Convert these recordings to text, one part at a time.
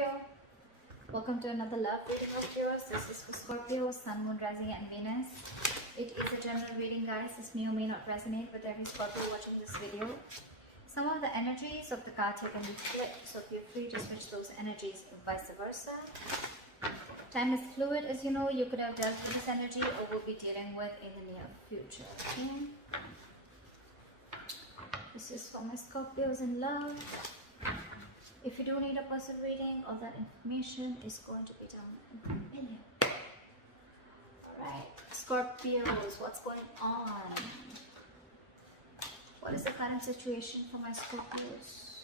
Scorpio, welcome to another love reading of yours. This is for Scorpio, Sun, Moon, Rising and Venus. It is a general reading, guys. This may or may not resonate with every Scorpio watching this video. Some of the energies of the cards here can be flipped, so feel free to switch those energies vice versa. Time is fluid, as you know. You could have dealt with this energy or will be dealing with in the near future. Okay? This is for my Scorpios in love. If you do need a personal reading, all that information is going to be down in here. Alright, Scorpios, what's going on? What is the current situation for my Scorpios?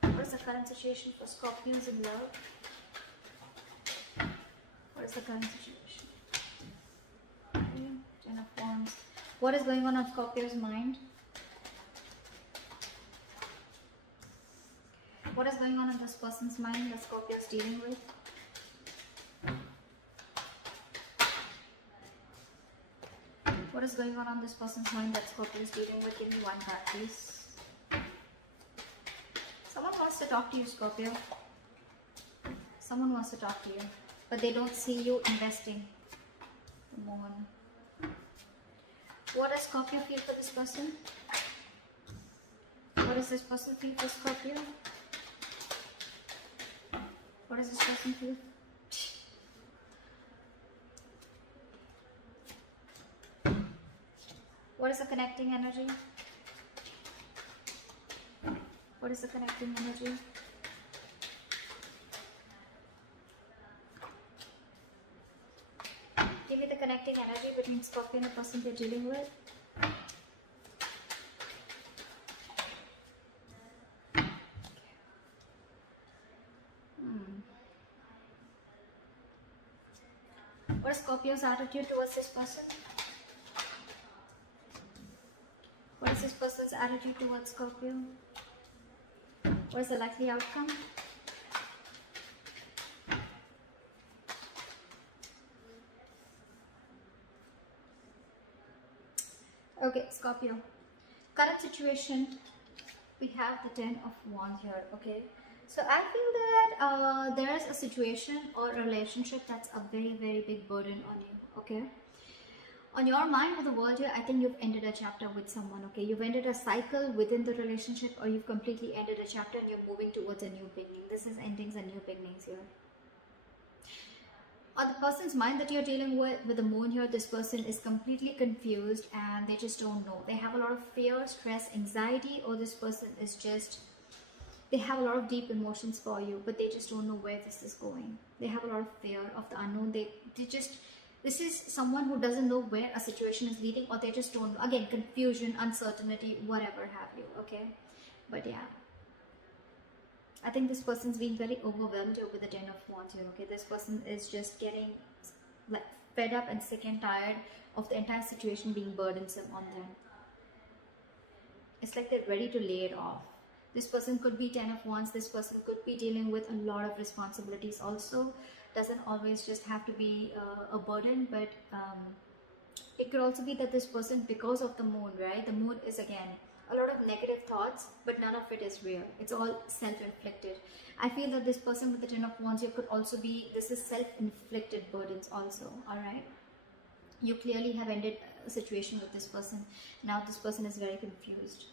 What is the current situation for Scorpios in love? What is the current situation? Okay, Ten of Wands. What is going on Scorpio's mind? What is going on in this person's mind that Scorpio is dealing with? What is going on this person's mind that Scorpio is dealing with? Give me one card, please. Someone wants to talk to you, Scorpio. Someone wants to talk to you, but they don't see you investing. The Moon. What does Scorpio feel for this person? What does this person feel for Scorpio? What does this person feel? What is the connecting energy? What is the connecting energy? Give me the connecting energy between Scorpio and the person they're dealing with. What is Scorpio's attitude towards this person? What is this person's attitude towards Scorpio? What is the likely outcome? Okay, Scorpio. Current situation, we have the Ten of Wands here, okay? So I feel that there is a situation or a relationship that's a very, very big burden on you, okay? On your mind or the world here, I think you've ended a chapter with someone, okay? You've ended a cycle within the relationship, or you've completely ended a chapter and you're moving towards a new beginning. This is endings and new beginnings here. On the person's mind that you're dealing with the Moon here, this person is completely confused and they just don't know. They have a lot of fear, stress, anxiety, or this person is just... they have a lot of deep emotions for you, but they just don't know where this is going. They have a lot of fear of the unknown. This is someone who doesn't know where a situation is leading, or they just don't know. Again, confusion, uncertainty, whatever have you, okay? But yeah, I think this person's being very overwhelmed with the Ten of Wands here, okay? This person is just getting like fed up and sick and tired of the entire situation being burdensome on them. It's like they're ready to lay it off. This person could be Ten of Wands. This person could be dealing with a lot of responsibilities also. Doesn't always just have to be a burden, but it could also be that this person, because of the Moon, right? The Moon is, again, a lot of negative thoughts, but none of it is real. It's all self-inflicted. I feel that this person with the Ten of Wands here could also be, this is self-inflicted burdens also, alright? You clearly have ended a situation with this person. Now this person is very confused.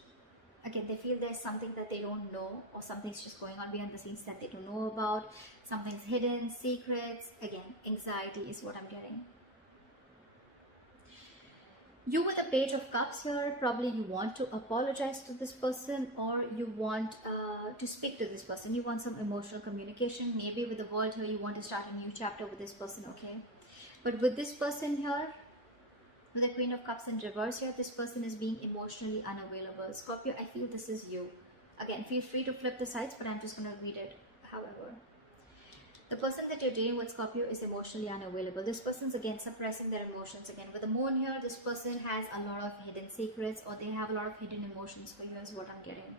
Again, they feel there's something that they don't know, or something's just going on behind the scenes that they don't know about. Something's hidden, secrets. Again, anxiety is what I'm getting. You with a Page of Cups here, probably you want to apologize to this person, or you want to speak to this person. You want some emotional communication. Maybe with the World here, you want to start a new chapter with this person, okay? But with this person here, the Queen of Cups in reverse here, this person is being emotionally unavailable. Scorpio, I feel this is you. Again, feel free to flip the sides, but I'm just going to read it. However, the person that you're dealing with, Scorpio, is emotionally unavailable. This person's, again, suppressing their emotions. Again, with the Moon here, this person has a lot of hidden secrets, or they have a lot of hidden emotions for you, is what I'm getting.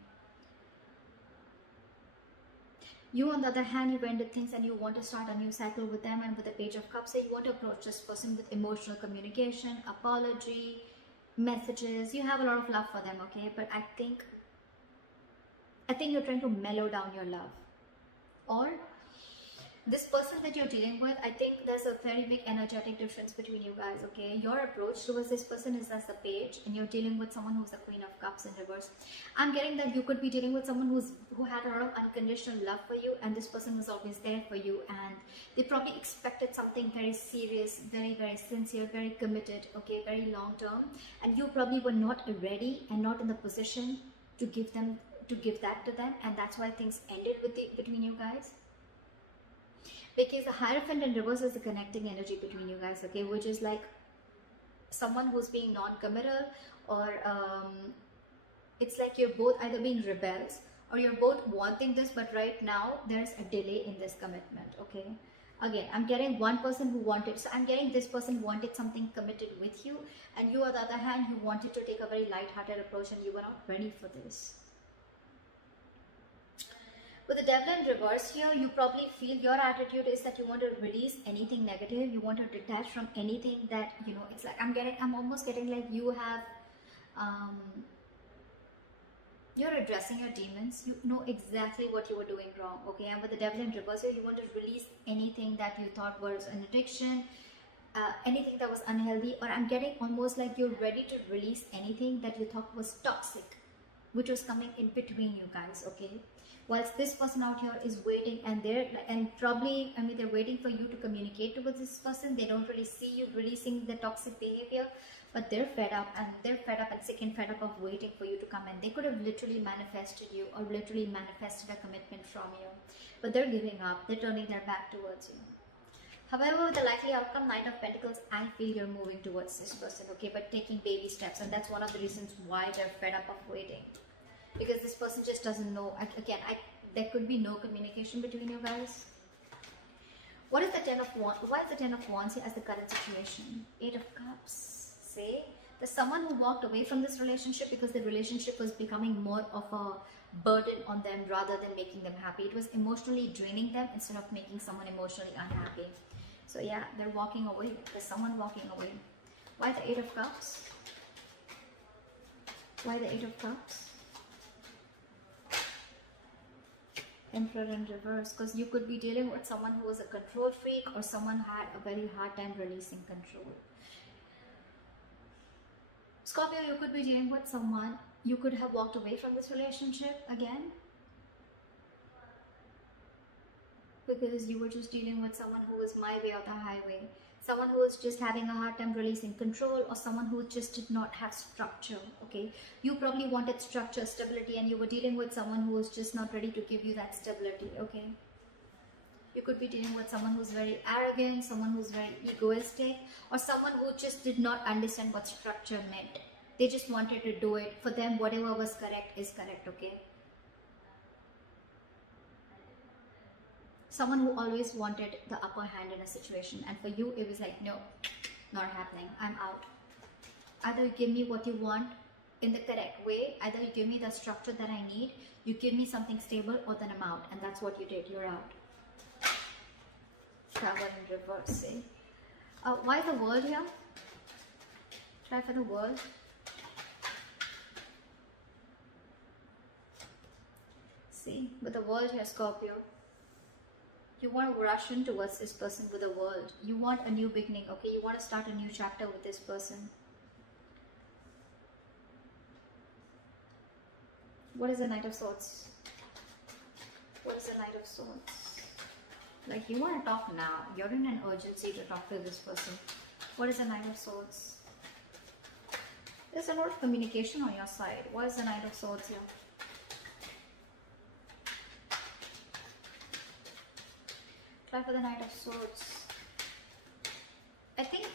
You, on the other hand, you've ended things and you want to start a new cycle with them, and with the Page of Cups, so you want to approach this person with emotional communication, apology, messages. You have a lot of love for them, okay? But I think you're trying to mellow down your love. or this person that you're dealing with, I think there's a very big energetic difference between you guys, okay? Your approach towards this person is as the page, and you're dealing with someone who's the Queen of Cups in reverse. I'm getting that you could be dealing with someone who had a lot of unconditional love for you, and this person was always there for you, and they probably expected something very serious, very, very sincere, very committed, okay, very long term, and you probably were not ready and not in the position to give that to them, and that's why things ended between you guys. Because the Hierophant in reverse is the connecting energy between you guys, okay, which is like someone who's being non-committal, or it's like you're both either being rebels or you're both wanting this, but right now there's a delay in this commitment, okay? Again, I'm getting one person who wanted, so I'm getting this person wanted something committed with you, and you on the other hand, you wanted to take a very light-hearted approach and you were not ready for this. With the Devil in reverse here, you probably feel your attitude is that you want to release anything negative. You want to detach from anything that, you know, it's like I'm almost getting like you have, you're addressing your demons. You know exactly what you were doing wrong, okay? And with the Devil in reverse here, you want to release anything that you thought was an addiction, anything that was unhealthy, or I'm getting almost like you're ready to release anything that you thought was toxic, which was coming in between you guys, okay? Whilst this person out here is waiting, and probably, I mean, they're waiting for you to communicate with this person. They don't really see you releasing the toxic behavior, but they're fed up and sick and fed up of waiting for you to come in. They could have literally manifested you or literally manifested a commitment from you, but they're giving up. They're turning their back towards you. However, with the likely outcome, Knight of Pentacles, I feel you're moving towards this person, okay, but taking baby steps, and that's one of the reasons why they're fed up of waiting. Because this person just doesn't know. Again, there could be no communication between you guys. What is the Ten of Wands? Why is the Ten of Wands here as the current situation? Eight of Cups. Say, there's someone who walked away from this relationship because the relationship was becoming more of a burden on them rather than making them happy. It was emotionally draining them instead of making someone emotionally unhappy. So yeah, they're walking away. There's someone walking away. Why the Eight of Cups? Why the Eight of Cups? Emperor in reverse, because you could be dealing with someone who was a control freak, or someone had a very hard time releasing control. Scorpio, you could be dealing with someone, you could have walked away from this relationship again, because you were just dealing with someone who was my way or the highway. Someone who was just having a hard time releasing control, or someone who just did not have structure, okay? You probably wanted structure, stability, and you were dealing with someone who was just not ready to give you that stability, okay? You could be dealing with someone who's very arrogant, someone who's very egoistic, or someone who just did not understand what structure meant. They just wanted to do it. For them, whatever was correct is correct, okay? Someone who always wanted the upper hand in a situation, and for you it was like, no, not happening, I'm out. Either you give me what you want in the correct way, either you give me the structure that I need, you give me something stable, or then I'm out. And that's what you did, you're out. Travel in reverse, see? Why the World here? Try for the World. See, with the World here, Scorpio, you want to rush in towards this person with the World. You want a new beginning, okay? You want to start a new chapter with this person. What is the Knight of Swords? What is the Knight of Swords? Like, you want to talk now. You're in an urgency to talk to this person. What is the Knight of Swords? There's a lot of communication on your side. What is the Knight of Swords here? Try for the Knight of Swords. I think,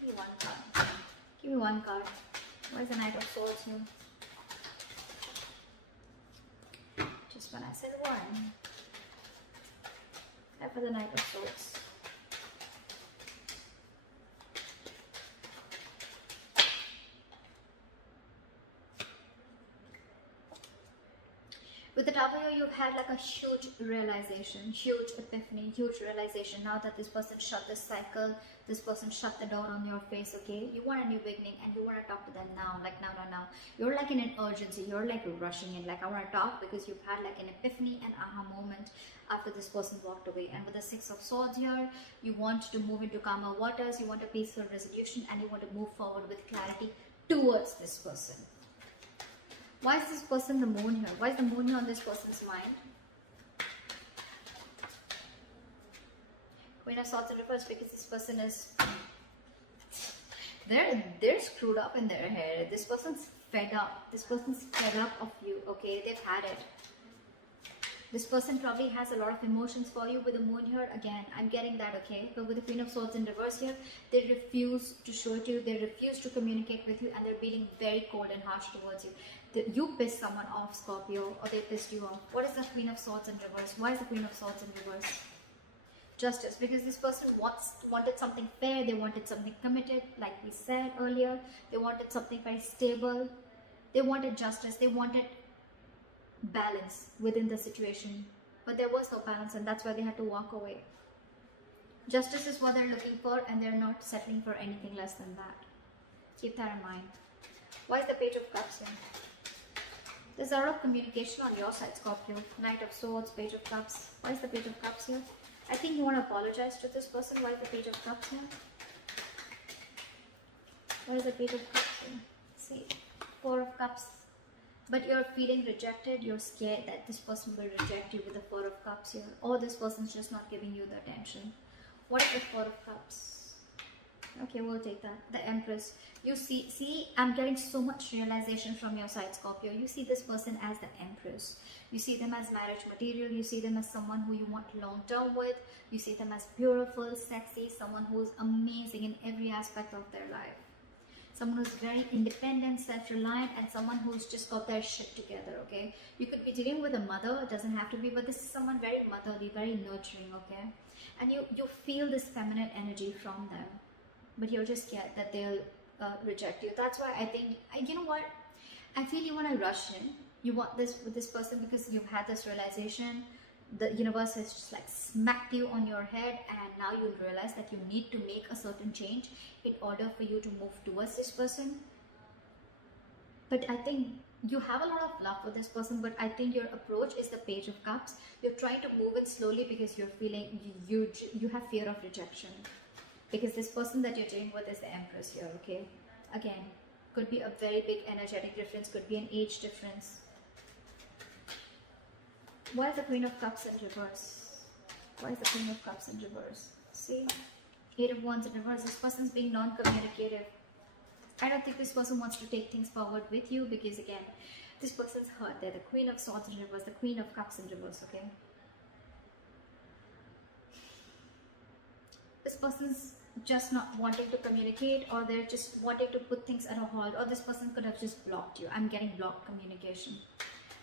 give me one card. Give me one card. Why is the Knight of Swords here? Just when I said one. Try for the Knight of Swords. With the Tower here, you've had like a huge realization, huge epiphany, huge realization. Now that this person shut this cycle, this person shut the door on your face, okay? You want a new beginning and you want to talk to them now, like now. You're like in an urgency, you're like rushing in, like I want to talk because you've had like an epiphany and aha moment after this person walked away. And with the Six of Swords here, you want to move into calmer waters, you want a peaceful resolution, and you want to move forward with clarity towards this person. Why is this person the moon here? Why is the moon here on this person's mind? Queen of Swords in reverse, because this person is... They're screwed up in their head. This person's fed up. This person's fed up of you, okay? They've had it. This person probably has a lot of emotions for you with the moon here. Again, I'm getting that, okay? But with the Queen of Swords in reverse here, they refuse to show it to you. They refuse to communicate with you, and they're being very cold and harsh towards you. You pissed someone off, Scorpio, or they pissed you off. What is the Queen of Swords in reverse? Why is the Queen of Swords in reverse? Justice, because this person wanted something fair. They wanted something committed, like we said earlier. They wanted something very stable. They wanted justice. They wanted balance within the situation, but there was no balance, and that's why they had to walk away. Justice is what they're looking for, and they're not settling for anything less than that. Keep that in mind. Why is the Page of Cups here? There's a lot of communication on your side, Scorpio. Knight of Swords, Page of Cups. Why is the Page of Cups here? I think you want to apologize to this person. Why is the Page of Cups here? What is the Page of Cups here? See, Four of Cups. But you're feeling rejected. You're scared that this person will reject you with the Four of Cups here. Or this person's just not giving you the attention. What is the Four of Cups? Okay, we'll take that. The Empress. You see, I'm getting so much realization from your side, Scorpio. You see this person as the Empress. You see them as marriage material. You see them as someone who you want long term with. You see them as beautiful, sexy, someone who's amazing in every aspect of their life. Someone who's very independent, self-reliant, and someone who's just got their shit together, okay? You could be dealing with a mother, it doesn't have to be, but this is someone very motherly, very nurturing, okay? And you feel this feminine energy from them, but you're just scared that they'll reject you. That's why I think, you know what? I feel you want to rush in. You want this with this person because you've had this realization. The universe has just like smacked you on your head, and now you'll realize that you need to make a certain change in order for you to move towards this person. But I think you have a lot of love for this person, but I think your approach is the Page of Cups. You're trying to move it slowly because you're feeling you have fear of rejection, because this person that you're dealing with is the Empress here, okay? Again, could be a very big energetic difference, could be an age difference. Why is the Queen of Cups in reverse? Why is the Queen of Cups in reverse? See? Eight of Wands in reverse. This person's being non-communicative. I don't think this person wants to take things forward with you because, again, this person's hurt. They're the Queen of Swords in reverse, the Queen of Cups in reverse, okay? This person's just not wanting to communicate, or they're just wanting to put things at a halt, or this person could have just blocked you. I'm getting blocked communication.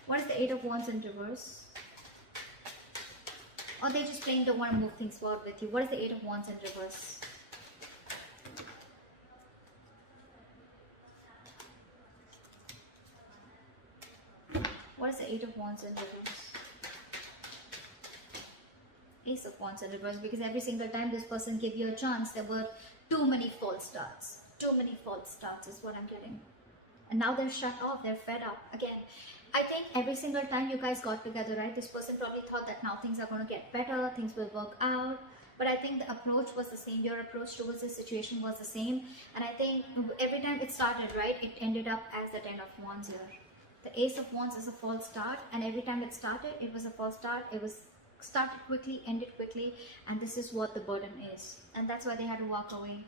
What is the Eight of Wands in reverse? Or they just plain don't want to move things forward with you. What is the Eight of Wands in reverse? What is the Eight of Wands in reverse? Ace of Wands in reverse, because every single time this person gave you a chance, there were too many false starts. Too many false starts is what I'm getting. And now they're shut off, they're fed up. Again, I think every single time you guys got together, right, this person probably thought that now things are going to get better, things will work out. But I think the approach was the same. Your approach towards the situation was the same. And I think every time it started, right, it ended up as the Ten of Wands here. The Ace of Wands is a false start. And every time it started, it was a false start. It was started quickly, ended quickly. And this is what the burden is. And that's why they had to walk away.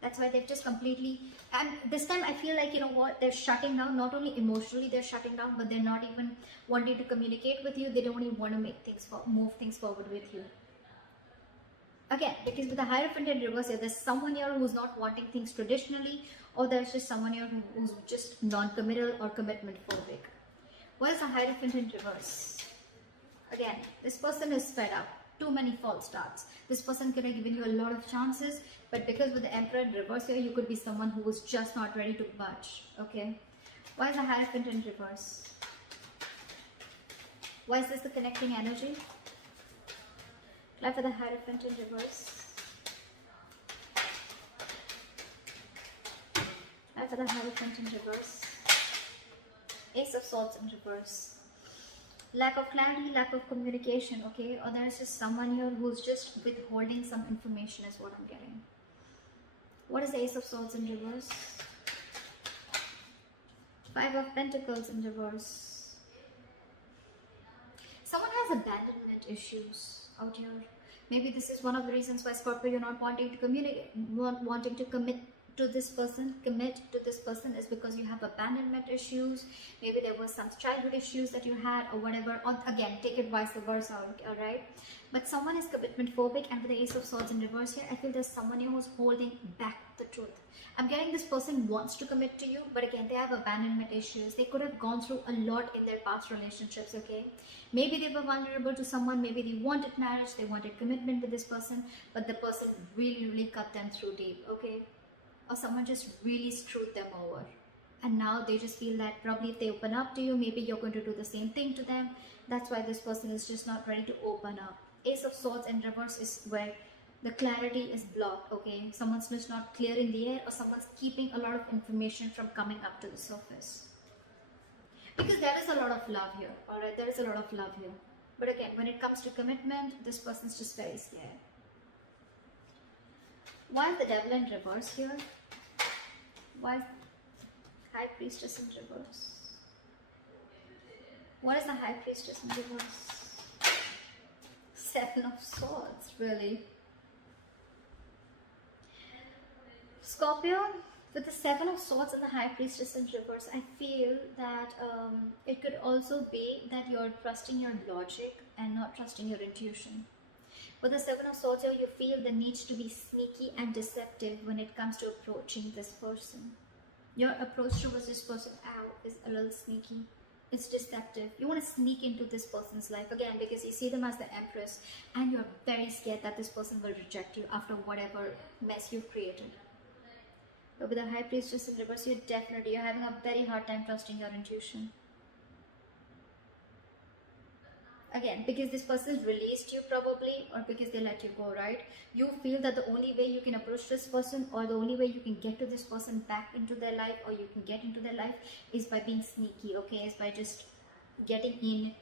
That's why they've just completely, and this time I feel like, you know what, they're shutting down. Not only emotionally they're shutting down, but they're not even wanting to communicate with you. They don't even want to make things, move things forward with you. Again, because with the Hierophant in reverse here, there's someone here who's not wanting things traditionally, or there's just someone here who's just non-committal or commitment phobic. What is the Hierophant in reverse? Again, this person is fed up. Too many false starts. This person could have given you a lot of chances, but because with the Emperor in reverse here, you could be someone who was just not ready to budge, okay? Why is the Hierophant in reverse? Why is this the connecting energy? Life for the Hierophant in reverse. Life for the Hierophant in reverse. Ace of Swords in reverse. Lack of clarity, lack of communication, okay? Or there's just someone here who's just withholding some information is what I'm getting. What is the Ace of Swords in reverse? Five of Pentacles in reverse. Someone has abandonment issues out here. Maybe this is one of the reasons why, Scorpio, you're not wanting to communicate, wanting to commit to this person, is because you have abandonment issues. Maybe there was some childhood issues that you had or whatever. Or again, take it vice versa, alright? But someone is commitment phobic, and with the Ace of Swords in reverse here, I feel there's someone here who's holding back the truth. I'm getting this person wants to commit to you, but again, they have abandonment issues. They could have gone through a lot in their past relationships, okay? Maybe they were vulnerable to someone, maybe they wanted marriage, they wanted commitment with this person, but the person really cut them through deep, okay? Or someone just really screwed them over. And now they just feel that probably if they open up to you, maybe you're going to do the same thing to them. That's why this person is just not ready to open up. Ace of Swords in reverse is where the clarity is blocked, okay? Someone's just not clear in the air, or someone's keeping a lot of information from coming up to the surface. Because there is a lot of love here, alright? There is a lot of love here. But again, when it comes to commitment, this person's just very scared. Why is the Devil in reverse here? Why is High Priestess in reverse? What is the High Priestess in reverse? Seven of Swords, really? Scorpio, with the Seven of Swords and the High Priestess in reverse, I feel that it could also be that you're trusting your logic and not trusting your intuition. With the Seven of Swords here, you feel the need to be sneaky and deceptive when it comes to approaching this person. Your approach towards this person is a little sneaky. It's deceptive. You want to sneak into this person's life again because you see them as the Empress, and you're very scared that this person will reject you after whatever mess you've created. But with the High Priestess in reverse, you're having a very hard time trusting your intuition. Again, because this person released you probably, or because they let you go, right? You feel that the only way you can approach this person, or the only way you can get to this person back into their life, or you can get into their life, is by being sneaky, okay? Is by just getting in,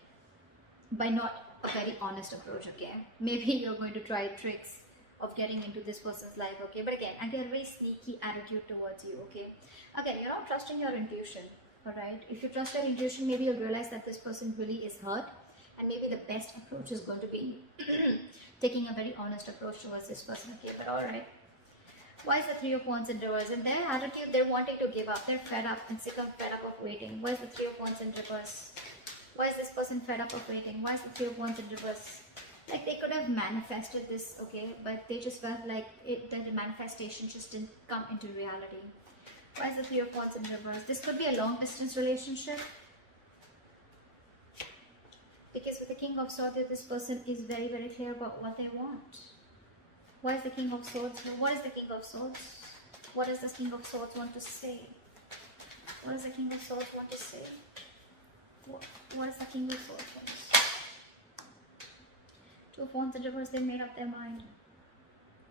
by not a very honest approach, okay? Maybe you're going to try tricks of getting into this person's life, okay? But again, and they're a very sneaky attitude towards you, okay? Again, you're not trusting your intuition, alright? If you trust your intuition, maybe you'll realize that this person really is hurt. And maybe the best approach is going to be taking a very honest approach towards this person, okay? But alright. Why is the Three of Wands in reverse? In their attitude, they're wanting to give up. They're fed up and fed up of waiting. Why is the Three of Wands in reverse? Why is this person fed up of waiting? Why is the Three of Wands in reverse? Like, they could have manifested this, okay? But they just felt like that the manifestation just didn't come into reality. Why is the Three of Wands in reverse? This could be a long distance relationship. Because with the King of Swords, this person is very clear about what they want. Why is the King of Swords? What is the King of Swords? What does the King of Swords want to say? What does the King of Swords want to say? What does the King of Swords want to say? Two of Wands in reverse, they made up their mind.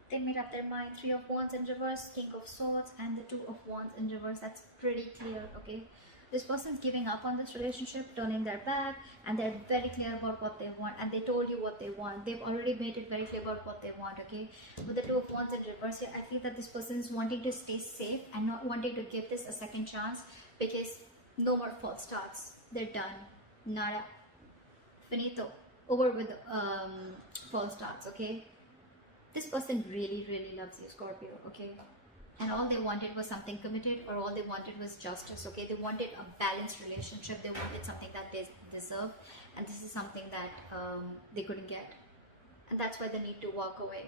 They made up their mind. Three of Wands in reverse, King of Swords, and the Two of Wands in reverse. That's pretty clear, okay? This person's giving up on this relationship, turning their back, and they're very clear about what they want, and they told you what they want. They've already made it very clear about what they want, okay? With the Two of Wands in reverse here, I feel that this person is wanting to stay safe and not wanting to give this a second chance, because no more false starts. They're done. Nada. Finito. Over with false starts, okay? This person really loves you, Scorpio, okay? And all they wanted was something committed, or all they wanted was justice, okay? They wanted a balanced relationship. They wanted something that they deserve, and this is something that they couldn't get. And that's why they need to walk away.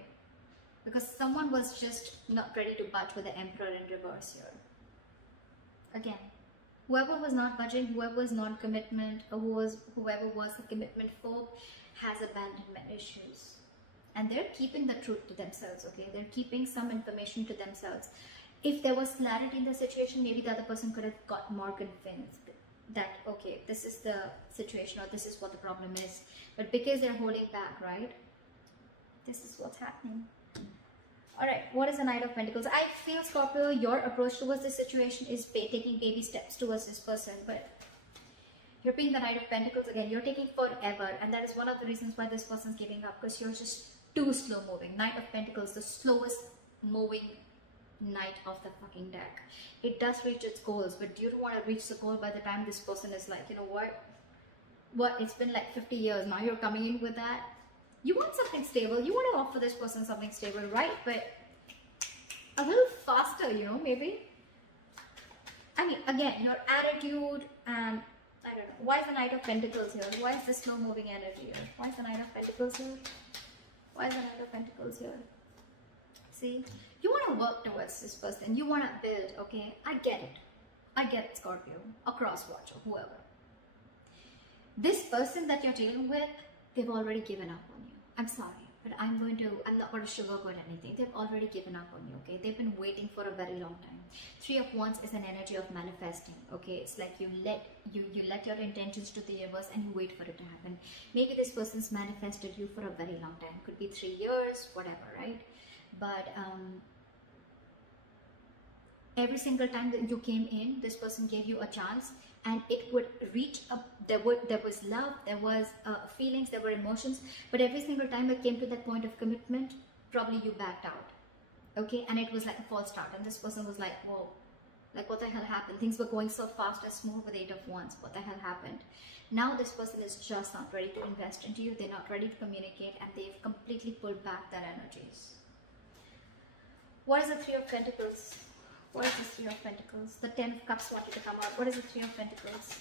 Because someone was just not ready to budge with the Emperor in reverse here. Again, whoever was not budging, whoever was non-commitment, or whoever was a commitment phobe has abandonment issues. And they're keeping the truth to themselves, okay? They're keeping some information to themselves. If there was clarity in the situation, maybe the other person could have got more convinced. that, okay, this is the situation or this is what the problem is. But because they're holding back, right? This is what's happening. Alright, what is the Knight of Pentacles? I feel, Scorpio, your approach towards this situation is taking baby steps towards this person. But you're being the Knight of Pentacles again. You're taking forever. And that is one of the reasons why this person's giving up. Because you're just too slow moving. Knight of Pentacles, the slowest moving knight of the fucking deck. It does reach its goals, but you don't want to reach the goal by the time this person is like, you know what, it's been like 50 years now, you're coming in with that. You want something stable, you want to offer this person something stable, right? But a little faster, you know, maybe. I mean, again, your attitude and I don't know, why is the Knight of Pentacles here? Why is the slow moving energy here? Why is the Knight of Pentacles here? Why is the Knight of Pentacles here? See, you want to work towards this person. You want to build, okay? I get it. I get it, Scorpio. A cross-watcher, whoever. This person that you're dealing with, they've already given up on you. I'm sorry, but I'm not going to sugarcoat anything. They've already given up on you, okay? They've been waiting for a very long time. Three of Wands is an energy of manifesting, okay? It's like you let your intentions to the universe and you wait for it to happen. Maybe this person's manifested you for a very long time. Could be 3 years, whatever, right? But every single time that you came in, this person gave you a chance, and it would reach up. There was love, there was feelings, there were emotions, but every single time it came to that point of commitment, probably you backed out, okay? And it was like a false start, and this person was like, whoa, like what the hell happened? Things were going so fast and smooth with 8 of Wands. What the hell happened? Now this person is just not ready to invest into you. They're not ready to communicate, and they've completely pulled back their energies. What is the Three of Pentacles? What is the Three of Pentacles? The 10 of Cups wanted to come out. What is the Three of Pentacles?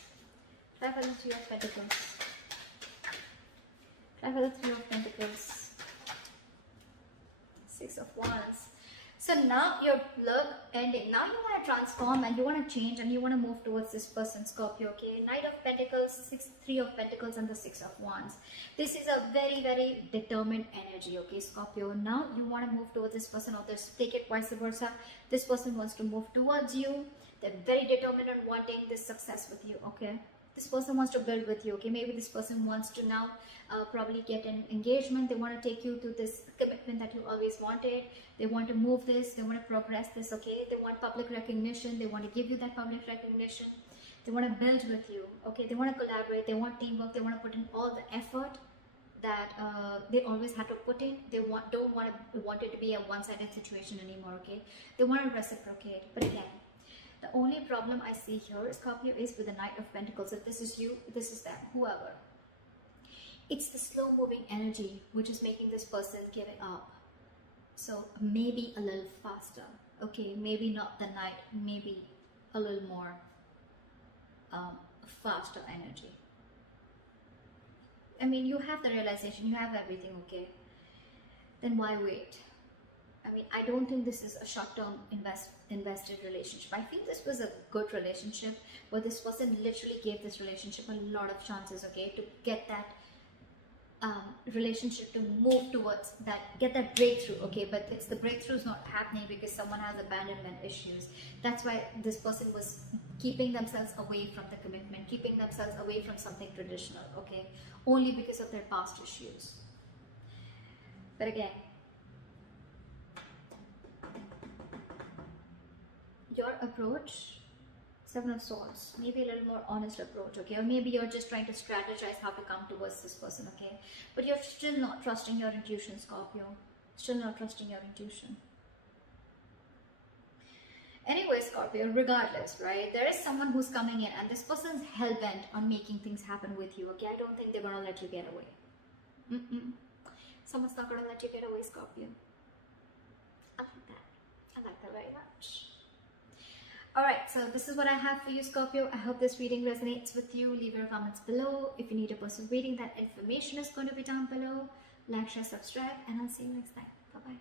Try for the Three of Pentacles. Try for the Three of Pentacles. 6 of Wands. So now your love ending. Now you want to transform and you want to change and you want to move towards this person, Scorpio, okay? Knight of Pentacles, 3 of Pentacles and the 6 of Wands. This is a very, very determined energy, okay, Scorpio? Now you want to move towards this person, or this, take it vice versa. This person wants to move towards you. They're very determined on wanting this success with you, okay? This person wants to build with you, okay? Maybe this person wants to now probably get an engagement. They want to take you to this commitment that you always wanted. They want to move this. They want to progress this, okay? They want public recognition. They want to give you that public recognition. They want to build with you, okay? They want to collaborate. They want teamwork. They want to put in all the effort that they always had to put in. They don't want it to be a one-sided situation anymore, okay? They want to reciprocate. But again, the only problem I see here, Scorpio, is with the Knight of Pentacles. If this is you, this is them, whoever. It's the slow-moving energy which is making this person give it up. So maybe a little faster, okay? Maybe not the Knight, maybe a little more faster energy. I mean, you have the realization, you have everything, okay? Then why wait? I mean, I don't think this is a short-term invested relationship. I think this was a good relationship, where this person literally gave this relationship a lot of chances, okay, to get that relationship to move towards that, get that breakthrough, okay? But it's the breakthrough is not happening because someone has abandonment issues. That's why this person was keeping themselves away from the commitment, keeping themselves away from something traditional, okay? Only because of their past issues. But again, your approach, 7 of Swords, maybe a little more honest approach, okay? Or maybe you're just trying to strategize how to come towards this person, okay? But you're still not trusting your intuition, Scorpio. Still not trusting your intuition. Anyway, Scorpio, regardless, right? There is someone who's coming in and this person's hell-bent on making things happen with you, okay? I don't think they're going to let you get away. Someone's not going to let you get away, Scorpio. I like that. I like that very much. Alright, so this is what I have for you, Scorpio. I hope this reading resonates with you. Leave your comments below. If you need a personal reading, that information is going to be down below. Like, share, subscribe, and I'll see you next time. Bye-bye.